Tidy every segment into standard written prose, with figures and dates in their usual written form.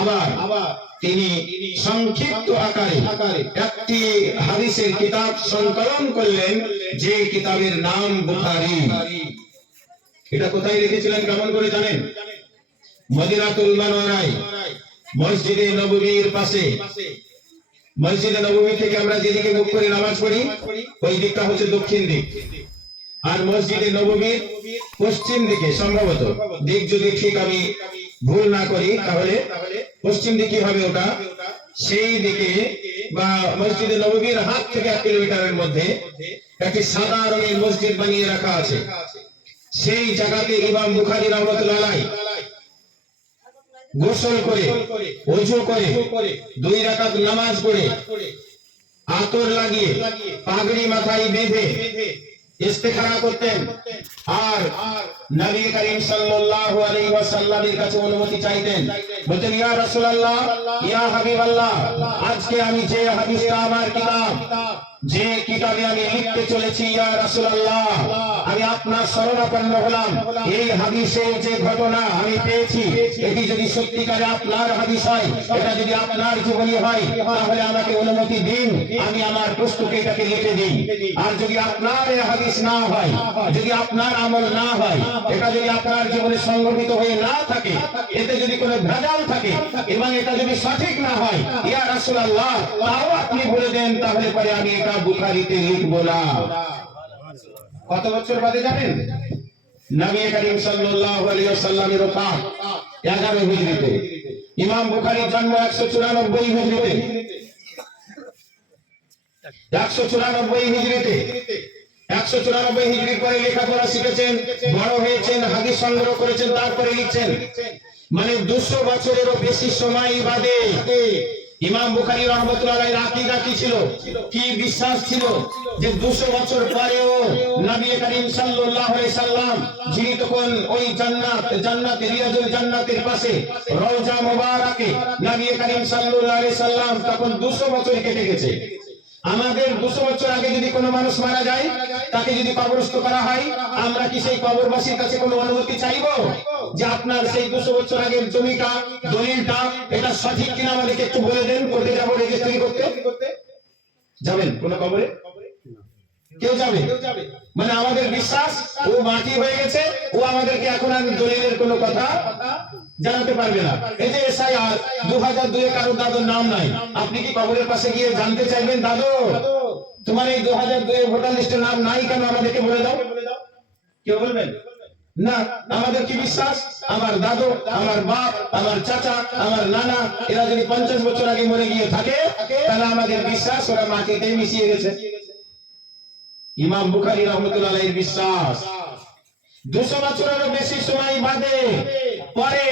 আবার তিনি সংক্ষিপ্ত আকারে একটি হাদিসের কিতাব সংকলন করলেন, যে কিতাবের নাম বুখারী। এটা কোথায় লিখেছিলেন কেমন করে জানেন? মদিনাতুল মুনাওয়ারায় মসজিদে নববীর পাশে। মসজিদে নববী থেকে আমরা যেদিকে মুখ করে নামাজ পড়ি ওই দিকটা হচ্ছে দক্ষিণ দিক, আর মসজিদে নববীর পশ্চিম দিকে, সম্ভবত দিক যদি ঠিক আমি ভুল না করি তাহলে পশ্চিম দিকে হবে ওটা। সেই দিকে বা মসজিদে নববীর হাত থেকে 1 কিলোমিটারের মধ্যে একটি সাদা রঙের মসজিদ বানিয়ে রাখা আছে। সেই জায়গাতে ইমাম বুখারী রাহমাতুল্লাহ আলাইহি গোসল করে ওযু করে 2 রাকাত নামাজ পড়ে আতর লাগিয়ে পাগড়ি মাথায় বেঁধে ইস্তেখারা করতেন, আর নবী করিম সাল্লাল্লাহু আলাইহি ওয়াসাল্লামের কাছে অনুমতি চাইতেন। বলতেন, ইয়া রাসূলুল্লাহ, ইয়া হাবিবাল্লাহ, আজকে আমি যে হাদিসটা আমার কিতাব, যে কিতাবে আমি লিখতে চলেছি, ইয়া রাসূলুল্লাহ, আমি আপনার শরণাপন্ন হলাম। এই হাদিসের যে ঘটনা আমি পেয়েছি, এটি যদি সত্যিকারে আপনার হাদিস হয়, এটা যদি আপনার জীবনী হয়, তাহলে আমাকে অনুমতি দিন, আমি আমার পুস্তকে এটাকে লিখে দিই। আর যদি আপনার এই হাদিস না হয়, যদি আপনার আমল না হয়, এটা যদি আপনার জীবনে সংগঠিত হয়ে না থাকে, এতে যদি কোনো ভেজাল থাকে এবং এটা যদি সঠিক না হয়, ইয়া রাসূলুল্লাহ, তাও আপনি বলে দেন, তাহলে পরে আমি এটা বুখারীতে লিখব না। কত বছর বাদে জানেন? নবী করিম সাল্লাল্লাহু আলাইহি ওয়াসাল্লামের ওফাত 11 হিজরিতে। ইমাম বুখারীর জন্ম 194 হিজরিতে। 194 হিজরিতে 194 হিজরির পরে লেখাপড়া শিখেছেন, বড় হয়েছেন, হাদিস সংগ্রহ করেছেন, তারপরে লিখছেন। মানে 200 বছরেরও বেশি সময় বাদে ইমাম বুখারী রাহমাতুল্লাহ আলাইহির আকীদা কি ছিল, কি বিশ্বাস ছিল, যে 200 বছর পরেও নবী করিম সাল্লাল্লাহু আলাইহি সাল্লাম, যিনি তখন ওই জান্নাতে রিয়াজুল জান্নাতের পাশে রওজা মুবারাকে নবী করিম সাল্লাল্লাহু আলাইহি সাল্লাম, তখন 200 বছর কেটে গেছে। আমাদের 200 বছর আগে যদি কোনো মানুষ মারা যায়, তাকে যদি কবরস্থ করা হয়, আমরা কি সেই কবরবাসীর কাছে কোনো অনুমতি চাইবো যে আপনার সেই 200 বছর আগের জমিটা, দলিলটা, এটা সঠিক কিনা আমাদেরকে একটু বলে দেন, করতে যাবো রেজিস্ট্রি করতে? যাবেন কোন কবরে? কেউ যাবে? মানে আমাদের বিশ্বাস ও মাটি হয়ে গেছে, ও আমাদেরকে এখন আর দলিলের কোনো কথা জানাতে পারবে না। এই যে এসআইআর 2002 এ কারো দাদুর নাম নাই, আপনি কি কবরের পাশে গিয়ে জানতে চাইবেন, দাদু তোমার এই 2002 এ ভোটার লিস্টে নাম নাই কেন, আমাদেরকে বলে দাও? কেউ বলবেন না। আমাদের কি বিশ্বাস, আমার দাদু, আমার বাপ, আমার চাচা, আমার নানা, এরা যদি 50 বছর আগে মরে গিয়ে থাকে, তাহলে আমাদের বিশ্বাস ওরা মাটিতে মিশিয়ে গেছে। ইমাম বুখারী রাহমাতুল্লাহ আলাইহির বিশ্বাস 200 বছরেরও বেশি সময় বাদে, পরে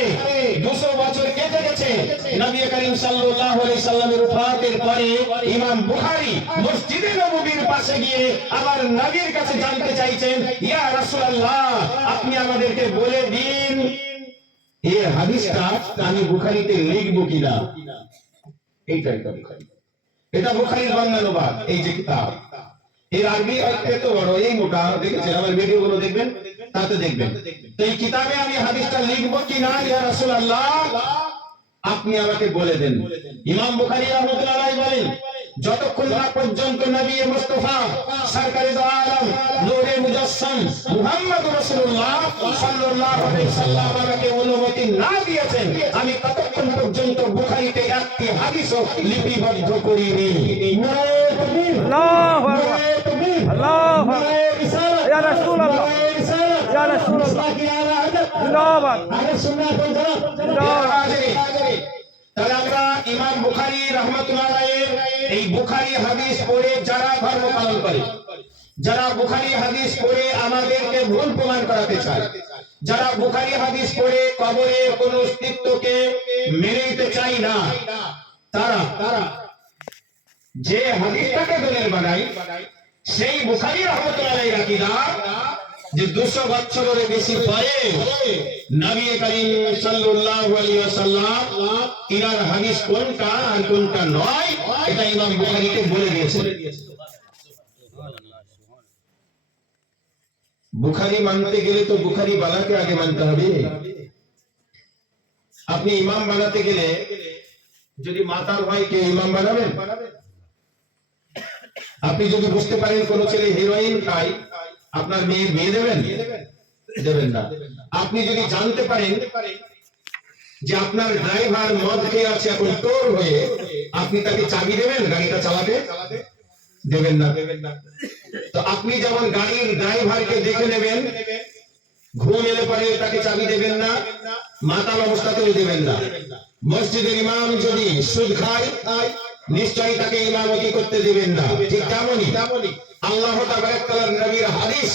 200 বছর কেটে গেছে নবী করিম সাল্লাল্লাহু আলাইহি সাল্লামের ওফাতের পরে, ইমাম বুখারী মসজিদে নববীর পাশে গিয়ে আবার নবীর কাছে জানতে চাইছেন, ইয়া রাসূলুল্লাহ, আপনি আমাদেরকে বলে দিন এই হাদিসটা আমি বুখারীতে লিখব কিনা। এইটাই তো বুখারী, এটা বুখারীর বাংলা অনুবাদ। এই যে কিতাব, এর আরবি এত বড়, এই মোটা, দেখেছেন আমার ভিডিও গুলো দেখবেন, তাতে দেখবেন। তো এই কিতাবে আমি হাদিসটা লিখব কিনা, ইয়া রাসূলুল্লাহ, আপনি আমাকে বলে দেন। ইমাম বুখারী রাহমাতুল্লাহ আলাইহি বলেন, যতক্ষণ না পর্যন্ত নবী মুস্তাফা সরকারে দো আলম নূরে মুজাসসাম মুহাম্মদুর রাসূলুল্লাহ সাল্লাল্লাহু আলাইহি সাল্লাম আমাকে অনুমতি না দিয়েছেন, আমি ততক্ষণ পর্যন্ত বুখারীতে একটি হাদিসও লিপিবদ্ধ করিনি। নারে তাকবীর, আল্লাহু আকবার, আল্লাহু আকবার, ইয়া রাসূলুল্লাহ, ইয়া রাসূলুল্লাহ, জিন্দাবাদ, আরে সুন্নাহ কোন জানাব, জিন্দাবাদ। তাহলে আমরা ইমাম বুখারী রাহমাতুল্লাহ আলাইহির এই বুখারী হাদিস পড়ে যারা ধর্ম পালন করে, যারা বুখারী হাদিস পড়ে আমাদেরকে ভুল প্রমাণ করাতে চায়, যারা বুখারী হাদিস পড়ে কবরের কোন অস্তিত্বকে মেনে নিতে চায় না, তারা যে হাদিসটাকে দলিল বানায়, সেই বুখারী রাহমাতুল্লাহ আলাইহির আকীদা যে 200 বছরের বেশি পরে নবী করিম সাল্লাল্লাহু আলাইহি ওয়াসাল্লাম তিনার হাদিস কোনটা আর কোনটা নয়, এটা ইমাম বুখারীকে বলে দিয়েছেন। বুখারী মানতে গেলে তো বুখারী বালাকে আগে মানতে হবে। আপনি ইমাম বানাতে গেলে যদি মাতাল হয় কে ইমাম বানাবেন? আপনি যদি বুঝতে পারেন কোন ছেলে হেরোইন খায়, আপনার মেয়ে বিয়ে দেবেন? দেবেন না। আপনি যদি জানতে পারেন যে আপনার ড্রাইভার মদ খেয়ে আছে, এখন টোর হয়ে, আপনি তাকে চাবি দেবেন গাড়িটা চালাতে? দেবেন না। তো আপনি যেমন গাড়ির ড্রাইভারকে দেখে নেবেন, ঘুম এলে পরে তাকে চাবি দেবেন না, মাতাল অবস্থাতেও দেবেন না। মসজিদের ইমাম যদি সুদ খায়, নিশ্চয়ই তাকে ইমামতি করতে দিবেন না। ঠিক তেমনই আল্লাহ তাআলার নবীর হাদিস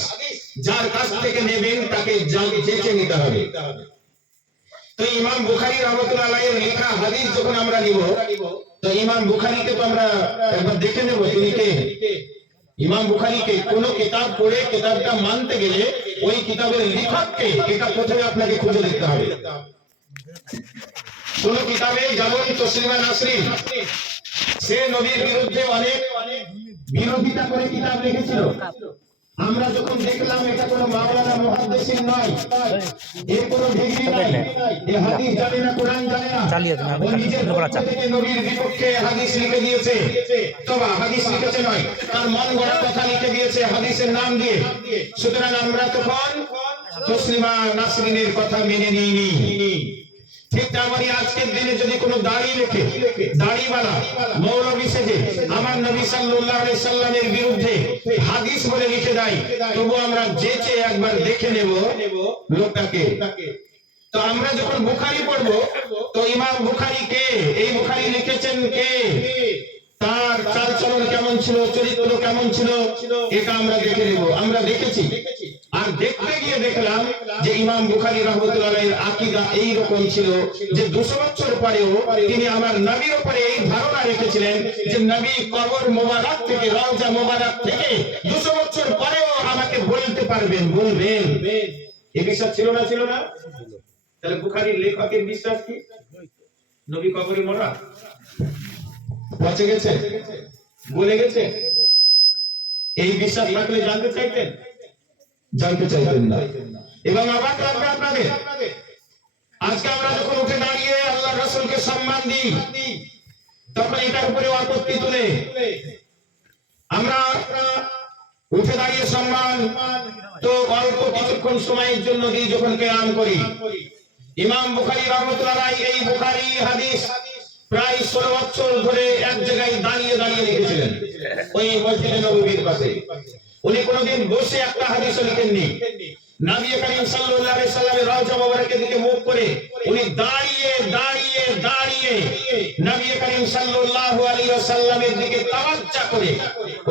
যার কাছ থেকে নেবেন তাকে জেনে নিতে হবে। তো ইমাম বুখারী রাহমাতুল্লাহ আলাইহির লেখা হাদিস যখন আমরা নিব, তো ইমাম বুখারীকে তো আমরা একবার দেখে নেব তিনি কে। ইমাম বুখারীকে কোন কিতাব পড়ে কিতাবটা মানতে গেলে ওই কিতাবের লেখককে এটা প্রথমে আপনাকে খুঁজে দেখতে হবে। কোন কিতাবে যেমন তসলিমা নাসরিন, সে নবীর বিরুদ্ধে অনেক বিরোধিতা করে কিতাব লিখেছিল। আমরা যখন দেখলাম এটা কোনো মাওলানা মুহাদ্দিসিন নয়, এর কোনো ডিগ্রি নাই, এ হাদিস জানে না, কোরআন জানে না, ও নিজের পক্ষ থেকে নবীর বিপক্ষে হাদিস লিখে দিয়েছে। তবে হাদিস লিখেছে নয়, তার মন গড়া কথা লিখে দিয়েছে হাদিসের নাম দিয়ে। সুতরাং আমরা তখন তসলিমা নাসরিনের কথা মেনে নিইনি। ঠিক তেমনি আজকের দিনে যদি কোনো দাড়ি লেখে, দাড়িওয়ালা মৌলবী সেজে আমার নবী সাল্লাল্লাহু আলাইহি সাল্লামের বিরুদ্ধে হাদিস বলে লিখে দেয়, তবু আমরা যেচে একবার দেখে নেব লোকটাকে। তো আমরা যখন বুখারী পড়বো, তো ইমাম বুখারী কে, এই বুখারী লিখেছেন কে, তার চালচলন কেমন ছিল, চরিত্র কেমন ছিল, এটা আমরা দেখে নেব। আমরা দেখেছি, আর দেখতে গিয়ে দেখলাম যে ইমাম বুখারী রাহমাতুল্লাহ আলাইহির আকীদা এই রকম ছিল যে 200 বছর পরেও তিনি আমার নবীর উপরে এই ধারণা রেখেছিলেন যে নবী কবর মোবারক থেকে, রওজা মোবারক থেকে 200 বছর পরেও আমাকে বলতে পারবেন, বলবেন। এই বিশ্বাস ছিল না? ছিল না? তাহলে বুখারীর লেখকের বিশ্বাস কি? নবী কবরে মোরা পচে গেছে, বলে গেছে, এই বিশ্বাস থাকলে জানতে চাইতেন? জানতে চাইতেন না। এবং অবাক লাগবে আপনাদের, আজকে আমরা যখন উঠে দাঁড়িয়ে আল্লাহ রাসূলকে সম্মান দিই, তখন এটার উপরে আপত্তি তুলে আমরা উঠে দাঁড়িয়ে সম্মান তো অল্প কিছুক্ষণ সময়ের জন্য দিই যখন কিয়াম করি। ইমাম বুখারী রাহমাতুল্লাহ আলাইহি এই বুখারী হাদিস প্রায় 16 বছর ধরে এক জায়গায় দাঁড়িয়ে দাঁড়িয়ে লিখেছিলেন ওই মসজিদে নববীর পাশে। উনি কোনদিন বসে একটা হাদিস লিখেননি। নবী করিম সাল্লাল্লাহু আলাইহি সাল্লামের রওজা মোবারকের দিকে মুখ করে উনি দাঁড়িয়ে দাঁড়িয়ে দাঁড়িয়ে নবী করিম সাল্লাল্লাহু আলাইহি সাল্লামের দিকে তাওয়াজ্জু করে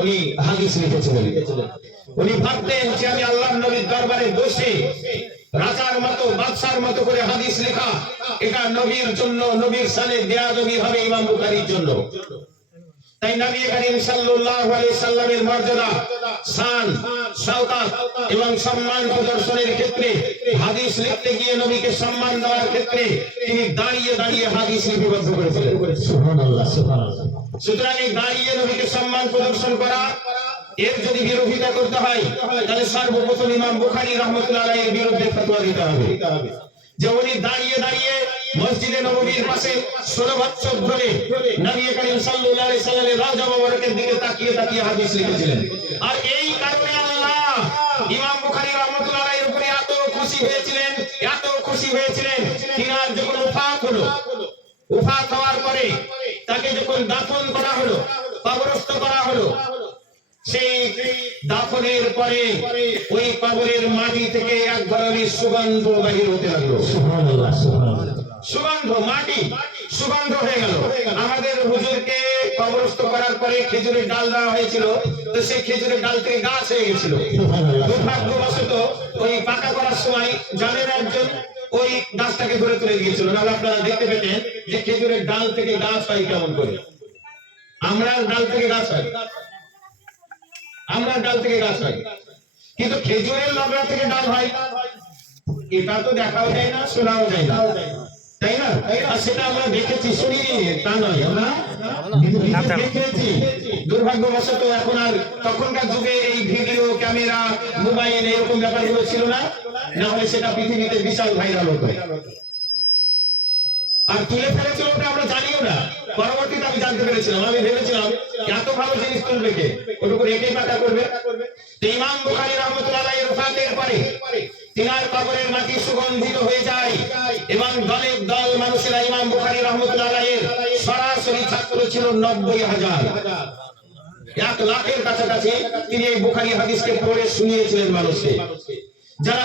উনি হাদিস লিখেছিলেন। উনি ভাবতেন যে আমি আল্লাহর নবীর দরবারে বসে রাজার মতো, বাদশার মতো করে হাদিস লেখা, এটা নবীর জন্য, নবীর শানে বেয়াদবি হবে ইমাম বুখারীর জন্য। তাই নবী করিম সাল্লাল্লাহু আলাইহি সাল্লামের মর্যাদা, শান, শাওকাত এবং সম্মান প্রদর্শনের ক্ষেত্রে, হাদিস লিখতে গিয়ে নবীকে সম্মান দেওয়ার ক্ষেত্রে তিনি দাঁড়িয়ে দাঁড়িয়ে হাদিস লিপিবদ্ধ করেছিলেন। সুবহানাল্লাহ, সুবহানাল্লাহ। সুতরাং এই দাঁড়িয়ে নবীকে সম্মান প্রদর্শন করা, এর যদি বিরোধিতা করতে হয় তাহলে সর্বপ্রথম ইমাম বুখারী রাহমাতুল্লাহ আলাইহির বিরুদ্ধে ফতোয়া দিতে হবে যে উনি দাঁড়িয়ে দাঁড়িয়ে মসজিদে নববীর পাশে 16 বছর ধরে নবী করিম সাল্লাল্লাহু আলাইহি সাল্লামের রওজা মোবারকের দিকে তাকিয়ে তাকিয়ে হাদিস লিখেছিলেন। আর এই কারণে আল্লাহ ইমাম বুখারী রাহমাতুল্লাহ আলাইহির উপরে এত খুশি হয়েছিলেন, এত খুশি হয়েছিলেন, তিনার যখন ওফাত হলো, ওফাত হওয়ার পরে তাকে যখন দাফন করা হলো, কবরস্থ করা হলো, সেই দাফনের পরে ওই কবরের মাটি থেকে এক ধরনের সুগন্ধ বাহির হতে লাগলো। সুবহানাল্লাহ, সুবহানাল্লাহ। সুগন্ধ, মাটি সুগন্ধ হয়ে গেল। আমাদের হুজুরকে কবরস্থ করার পরে খেজুরের ডাল দেওয়া হয়েছিল, তো সেই খেজুরের ডাল থেকে গাছ হয়ে গেছিল। দুর্ভাগ্যবশত ওই পাকা করার সময় জানেন একজন ওই গাছটাকে ধরে তুলে দিয়েছিল, নাহলে আপনারা দেখতে পেতেন যে খেজুরের ডাল থেকে গাছ হয় কেমন করে। আমরা ডাল থেকে গাছ হয়, আমরা ডাল থেকে গাছ হয়, কিন্তু খেজুরের লাগড়া থেকে ডাল হয় এটা তো দেখাও যায় না, শোনাও যায় না, তাই না? আর সেটা আমরা দেখেছি, শুনিনি তা নয়, আমরা দেখেছি। দুর্ভাগ্যবশত এখন আর তখনকার যুগে এই ভিডিও, ক্যামেরা, মোবাইল এরকম ব্যাপারগুলো ছিল না, না হলে সেটা পৃথিবীতে বিশাল ভাইরাল হতো। আর তুলে ফেলেছিল ওটা আমরা জানিও না, পরবর্তীতে আমি জানতে পেরেছিলাম। আমি ভেবেছিলাম এত ভালো জিনিস তুলবে কে, ওটুকু রেখেই পাকা করবে। তো ইমাম বুখারী রাহমাতুল্লাহ আলাইহির ওফাতের পরে তিনার কবরের মাটি সুগন্ধিত হয়ে যায় এবং দলের দল মানুষেরা ইমাম বুখারী রাহমাতুল্লাহ আলাইহির সরাসরি ছাত্র ছিল 90,000, 1 লাখের কাছাকাছি তিনি এই বুখারী হাদিসকে পড়ে শুনিয়েছিলেন মানুষকে। যারা